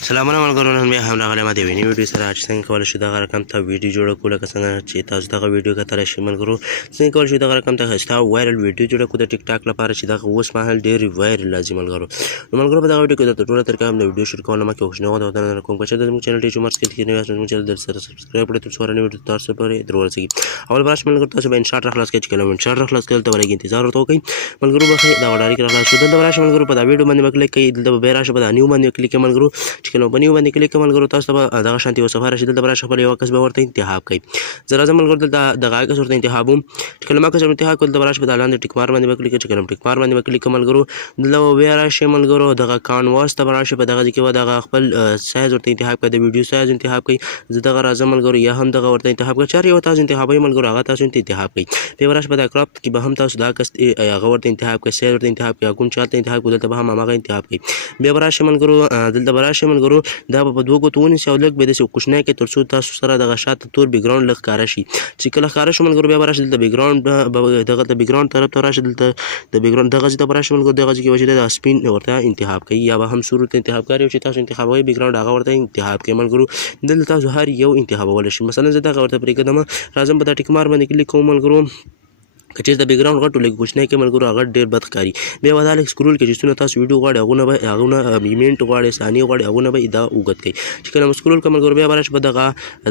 سلامونه ملګرو، نن بیا هم راغلی ما د یوې نوې ویډیو سره چې څنګه کولی شو دغه رقم ته ویډیو جوړه کړو. لکه څنګه چې تاسو دغه ویډیو کتلی شئ ملګرو، څنګه کولی شو دغه رقم ته ښایسته او وایرل ویډیو جوړه کړو د ټیک ټاک لپاره چې دغه اوس مهال ډېرې وایرل راځي ملګرو. نو ملګرو په دغه ویډیو کې درته ټوله طریقه هم د ویډیو شروع کول نه مخکې کوښښ غواړم کوم که چېرته زموږ چینل ټي جومرس کې نوي یاست زموږ چینل درسره سبسکرایب کړئ تر څو هره نوې ویډیو تاسو پورې در ورسېږي. اول براش ملګرو تاسو به انشاء راخلاص کړئ چې کله مو انشاء راخلاص کړئ دلته به لږ انتظار ورته وکړئ ملګرو. بخښئ دا ډایرکټ راخلاص شو. دلته به راشئ ملګرو په دا ویډیو باندې به کلیک کړئ. دلته به بیا راشئ په دا نیو باندې کلیک کړئ ملګرو. چې کله په نیو باندې کلیک کړئ ملګرو تاسو ته به دغه شانتې یو صفحه راشي. دلته به راشئ خپل یو عکس به ورته انتخاب کړئ. زه راځم ملګرو دلته دغه عکس ورته انتخابوم. چې کله ما عکس انتخاب کړ دلته به راشئ په دا لاندې ټیک مارک باندې به کلیک کړئ. چې کله ټیک مارک باندې به کلیک کړئ ملګرو دلته به بیا راشئ ملګرو دغه کانواس ته به راشئ. په دغه ځای کې به دغه خپل سایز ورته انتخاب کړئ، د ویډیو سایز انتخاب کړئ. زه دغه راځم ملګرو یا هم دغه ورته انتخاب کړئ. چې هر یو تاسو انتخابوئ ملګرو هغه تاسو انتخاب کړئ. بیا به راشئ په دا کراپ کې به هم تاسو دا عکس هغه ورته انتخاب کړئ، سایز ورته انتخاب کړئ، کوم چې هلته انتخاب کړو دلته به هم هماغه انتخاب کړئ. بیا به راشئ ملګرو دلته به راشئ ملګرو دا به په دوه ګوتو ونیسئ او لږ به یې داسې کوچنی کړئ تر څو تاسو سره دغه شاته تور بیکګراونډ لږ ښکاره شي. چې کله ښکاره شو ملګرو بیا به راشئ دلته بیکګراونډ دغه بیکګراونډ طرف ته راشئ. دلته د بیکګراونډ دغه ځای ته به راشئ ملګرو. دغه ځای کې به چې دی دا سپین ورته انتخاب کړئ یا به هم سور ورته انتخاب کړئ. چې تاسو انتخابوئ بیکګراونډ هغه ورته انتخاب کړئ ملګرو. دلته تاسو هر یو انتخابولی شئ. مثلا زه دغه ورته پرېږدم، راځم په دا ټیک مارک باندې کلیک کوم ملګرو. که چېرته بیکګراونډ غټ لږ کوچنی کړئ ملګرو هغه ډېر بد ښکاري. بیا به دا لږ سکرول کړئ چې څونه تاسو ویډیو غواړئ هغونه منټ غواړئ ثانیې غواړئ هغونه به دا اوږد کړئ. چې کله مو سکرول کړئ ملګرو بیا به راشئ په دغه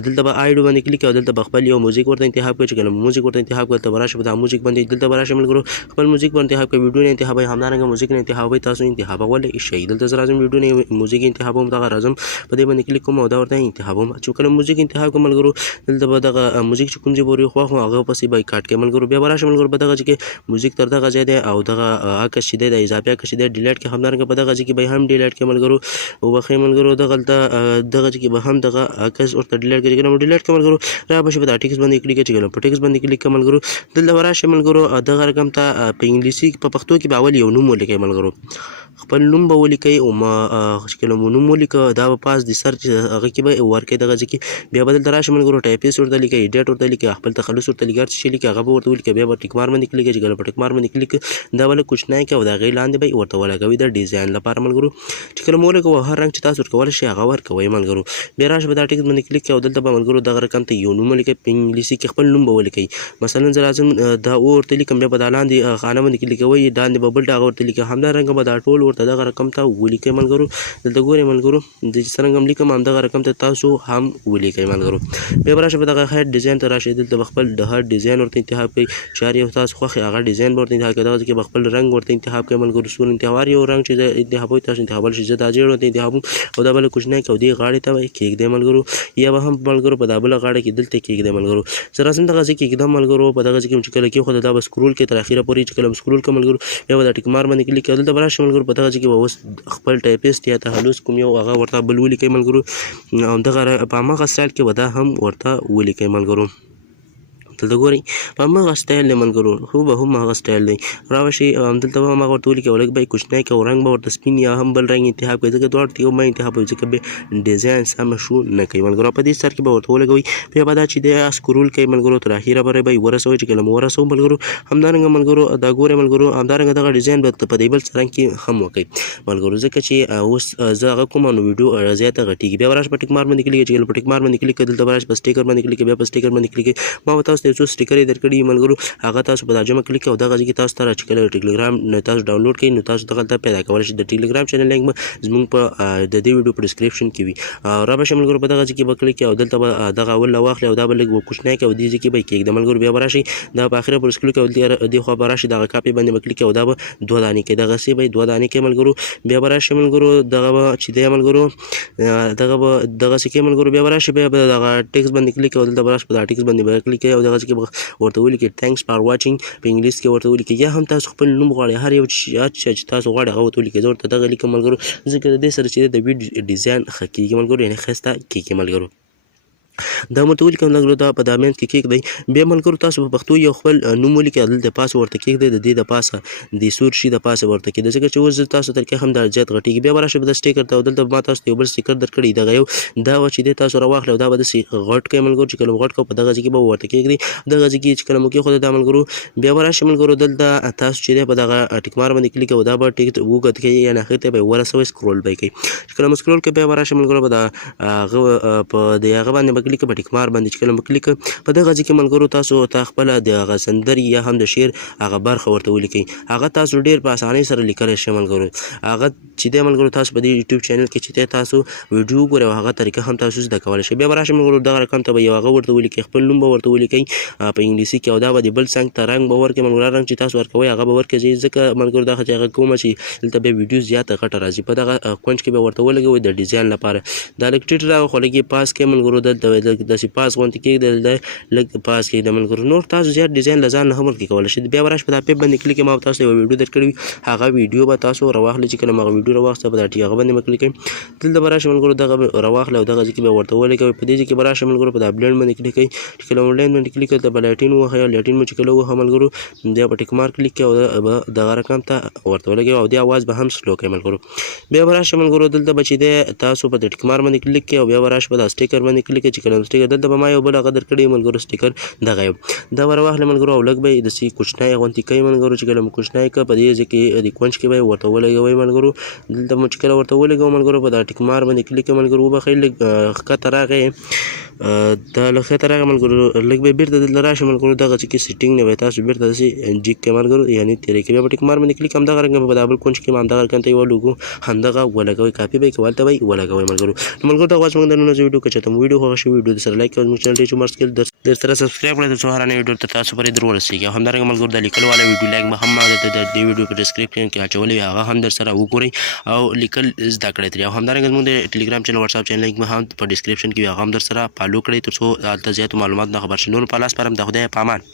دلته به آیډیو باندې کلیک کړئ. دلته به خپل یو موزیک ورته انتخاب کړئ. چې کله موزیک ورته انتخاب کړئ دلته به راشئ په دا موزیک باندې. دلته به راشئ ملګرو خپل موزیک به انتخاب کړئ، ویډیو نه انتخابوئ، همدارنګه موزیک نه انتخابوئ، تاسو انتخابولی شئ. دلته زه راځم ویډیو نه موزیک انتخابوم، دغه راځم په دې باندې کلیک کوم او دا ورته انتخابوم. چې کله موزیک انتخاب کړم ملګرو دلته به دغه موزیک چې کوم ځای پورې خوښ وو هغه پسې بایکاټ کړئ ملګرو. بیا به راشئ ملګرو په دغه ځای کې موزیک تر دغه ځای دی او دغه عکس چې دی د اضافي عکس چې دی ډیلیټ کړئ. همدارنګه په دغه ځای کې به یې هم ډیلیټ کړئ ملګرو. وبخښئ ملګرو دغلته دغه ځای کې به هم دغه عکس ورته ډیلیټ کړئ. چې کله مو ډیلیټ کړئ ملګرو را به شئ په دا ټیکس باندې کلیک کړئ. چې کله په ټیکس باندې کلیک کړئ ملګرو دلته به راشئ ملګرو دغه رقم ته په انګلیسي په پښتو کې به اول یو نوم ولیکئ ملګرو. خپل نوم به ولیکئ او چې کله مو نوم ولیکه دا به پاس د سرچ هغه کې به ورکړئ دغه ځای کې. بیا به دلته راشئ ملګرو ټایپیس ورته لیکئ، ایډیټ ورته لیکئ، خپل تخلص ورته لیکئ، هر څه چې لیکئ هغه به ورته ولیکئ. بیا به ټیک مارک باندې کلیک کړئ. چې کله په ټیک مارک باندې کلیک دا به لږ کوچنی کړئ او د هغې لاندې به یې ورته ولګوئ د ډیزاین لپاره ملګرو. چې کله مو ولګوئ هر رنګ چې تاسو ورکولی شئ هغه ورکوئ ملګرو. بیا راشئ په دا ټیکس باندې کلیک کړئ او دلته به ملګرو دغه رقم ته یو نوم ولیکئ. په انګلیسي کې خپل نوم به ولیکئ. مثلا زه راځم دا او ورته لیکم، بیا به دا لاندې خانه باندې کلیک کوئ، لاندې به بل هغه ورته لیکئ. همدارنګه به دا ټول ورته دغه رقم ته ولیکئ ملګرو. دلته ګورئ ملګرو د چې څرنګه هم لیکم همدغه رقم ته تاسو هم ولیکئ ملګرو. بیا به راشئ په دغه هیډ ډیزاین ته راشئ. دلته به خپل د هر ډیزاین ورته انتخاب کړئ چې هر یو تاسو خوښ هغه ډیزاین به ورته انتخاب کړئ. دغه ځای کې به خپل رنګ ورته انتخاب کړئ ملګرو. سور انتخاب هر یو رنګ چې زه انتخابوئ تاسو انتخابولی شئ. زه دا ژیړ ورته انتخابوم او دا به لږ کوچنی کړئ او دې غاړې ته به یې کېږدئ ملګرو. یا به هم ملګرو په دا بله غاړه کې دلته کېږدئ ملګرو. زه راځم دغه ځای کې کېږدم ملګرو. په دغه ځای کې چې کله کېښوده دا به سکرول کړئ تر اخره پورې. چې کله به سکرول کړم ملګرو بیا به دا ټیک مارک باندې کلیک کړئ. دلته به راشئ ملګرو په دغه ځای کې به اوس خپل ټایپیسټ یا تخلص کوم یو هغه ورته بل ولیکئ ملګرو. او دغه په هماغه سټایل کې به دا هم ورته ولیکئ ملګرو. دلته ګورئ په هماغه سټایل دی ملګرو، هوبهو هغه سټایل دی. را به شئ همدلته به هماغه ورته ولیکئ او لږ به یې کوچنی کړئ او رنګ به ورته سپین یا هم بل رنګ انتخاب کړئ. ځکه دواړو ته یو مه انتخابوئ ځکه بیا ډیزاین سمه شو نه کوي ملګرو. په دې سر کې به ورته ولګوئ. بیا به دا چې دی سکرول کوئ ملګرو تر اخره پورې به یې ورسوئ. چې کله مو ورسوو ملګرو همدارنګه ملګرو دا ګورئ ملګرو همدارنګه دغه ډیزاین به په دې بل رنګ کې هم وکړئ ملګرو. ځکه چې اوس زه هغه کوم نو ویډیو زیاته غټېږي. بیا به راشئ په ټیک مارک باندې کلیک کړئ. چې کله په ټیک مارک باندې کلیک کړئ دلته به راشئ په سټیکر باندې کلیک کړئ. بیا په سټیکر باندې کلیک کړئ. ما به تاسو ته یو څو سټیکرې درکړي ملګرو هغه تاسو په دا جمع کلیک او دغه ځای کې تاسو ته چې کله ټیلیګرام تاسو ډاونلوډ کړئ نو تاسو دغلته پیدا کولی شئ. د ټیلیګرام چینل لینک به زموږ په د دې ویډیو په ډسکرپشن کې وي. را به شئ ملګرو په دغه ځای کې به کلیک کړئ او دلته به دغه اول واخلئ او دا به لږ کوچنی کړئ او دې ځای کې به یې کېږدئ ملګرو. بیا به راشئ دا په اخره پورې سکرول کړئ او دې خوا به راشئ دغه کاپي باندې به کلیک کړئ او دا به 2 دانې کړئ. دغسې به یې 2 دانې کړئ ملګرو. بیا به راشئ ملګرو دغه به چې دی ملګرو دغه به دغسې کړئ ملګرو. بیا به راشئ بیا به دغه ټیکس باندې کلیک کړئ او دلته به راشئ په دا ټیکس باندې به کلیک کړئ او دغه ځای کې به ورته ولیکئ تھینکس فار واچینګ په انګلیس کې ورته ولیکئ. یا هم تاسو خپل نوم غواړئ هر یو چې تاسو غواړئ هغه ورته ولیکئ. زه ورته دغه لیکم ملګرو ځکه د دې سره چې د ویډیو ډیزاین ښه کېږي ملګرو، یعنې ښایسته کېږي ملګرو. دا مرته ولیکئ ملګرو دا په دا منځ کې کېږدئ. بیا ملګرو تاسو په پښتو یو خپل نوم ولیکئ دلته پاسه ورته کېږدئ د دې د پاسه د سور شي د پاسه ورته کېږدئ ځکه چې اوس زه تاسو طریقه هم دا زیات غټېږي. بیا به راشئ د سټیکر ته او دلته ما تاسو ته یو بل سټیکر درکړی دغه یو دا وه چې دی تاسو راواخلئ او دا به داسې غټ کړئ ملګرو چې کله غټ کړو په دغه ځای کې به ورته کېږدئ. دغه ځای کې چې کله مو کېښوده دا ملګرو بیا به راشئ ملګرو دلته تاسو چې دی په دغه ټیک مار باندې کلیک او دا به ټیک وګد کوئ یعنې هغې ته به یې ورسوئ سکرول به یې کوئ. چې کله مو سکرول کړئ بیا به راشئ ملګرو په د هغه باندې به کلیک په ټیک مار باندې چې کله مو کلیک په دغه ځای کې ملګرو تاسو ته خپله د هغه سندرې یا هم د شعر هغه برخه ورته ولیکئ. هغه تاسو ډېر په اسانۍ سره لیکلی شئ ملګرو. هغه چې دی ملګرو تاسو په دې یوټیوب چینل کې چې دی تاسو ویډیو وګورئ او هغه طریقه هم تاسو زده کولی شئ. بیا به راشئ ملګرو دغه رقم ته به یو هغه ورته ولیکئ خپل نوم به ورته ولیکئ په انګلیسي کې او دا به د بل څنګ ته رنګ به ورکړئ ملګرو. هر رنګ چې تاسو ورکوئ هغه به ورکړئ ځکه ملګرو دغه چې هغه کومه چې دلته بیا ویډیو زیاته غټه راځي په دغه کونج کې به ورته ولګوئ د ډیزاین لپاره. دا لږ ټیټ راغی خو لږ یې پاس کړئ ملګرو دلته داسې پاس غوندې کېږدئ لږ پاس کېږدئ ملګرو. نور تاسو زیات ډیزاین له ځان نه هم ورکې کولی شئ. بیا به راشئ په دا پیپ باندې کلیک ما تاسو ته یوه ویډیو درکړې وي هغه ویډیو به تاسو راواخلئ. چې کله مو هغه ویډیو راواخیسته په دا هغه باندې به کلیک کړئ دلته به راشئ ملګرو دغه راواخلئ او دغه ځای کې به ورته ولګوئ. په دې ځای کې به راشئ ملګرو په دا بلینډ باندې کلیک کړئ. چې کله مو بلینډ باندې کلیک کړئ ته به لایټین ووهئ او لایټین مو چې کله ووهه ملګرو بیا په ټیک مارک کلیک کړئ او به دغه رقم ته ورته ولګوئ او دې اواز به هم سلو کړئ ملګرو. بیا به راشئ ملګرو دلته به چې دی تاسو په د ټیک مار باندې کلیک کړئ او بیا به راشئ په دا سټیکر باندې کلیک کړئ. چې کله سټیکر دلته به ما یو بل هغه درکړی ملګرو سټیکر دغه یو دا به راواخلئ ملګرو او لږ به یې داسې کوچنی غوندې کوئ ملګرو. چې کله مو کوچنی کړه په دې ځای کې د کونج کې به یې ورته ولګوئ ملګرو. دلته مو چې کله ورته ولګوو ملګرو په دا ټیک مار باندې کلیک کړئ ملګرو وبخئ لږ ښکته راغی دا له ښکته راغی ملګرو لږ به یې بېرته دلته راشئ ملګرو دغه چې کې سیټینګ نه به یې تاسو بېرته داسې جیک کړئ ملګرو یعنې تېرې کړئ. بیا په ټیک مار باندې کلیک همدغه رنګه په دا بل کونج کې هم همدغه رقم ته یوه لوګو همدغه ولګوئ کاپي به یې کوئ هلته به یې ولګوئ ملګرو. نو ملګرو دغه زموږ د نننۍ ویډیو که چېرته مو ویډیو خوښه شوې ویډیو سره لایک کړئ زموږ چینل ته چې مرسته کوي در سره سبسکرایب کړئ تر څو هره نوې ویډیو ته تاسو پورې در ورسېږي. او همدارنګه ملګرو د لیکلو والا ویډیو لایک به هم ما د دې ویډیو په ډسکرپشن کې اچولی وي هغه هم در سره وګورئ او لیکل زده کړئ ترې. او همدارنګه زموږ د ټلیګرام چینل واتساپ چینل لینک به هم په ډسکرپشن کې وي هغه هم در سره فالو کړئ تر څو هلته زیاتو معلوماتو نه خبر شئ. نور په لاس سپارم د خدای په امان.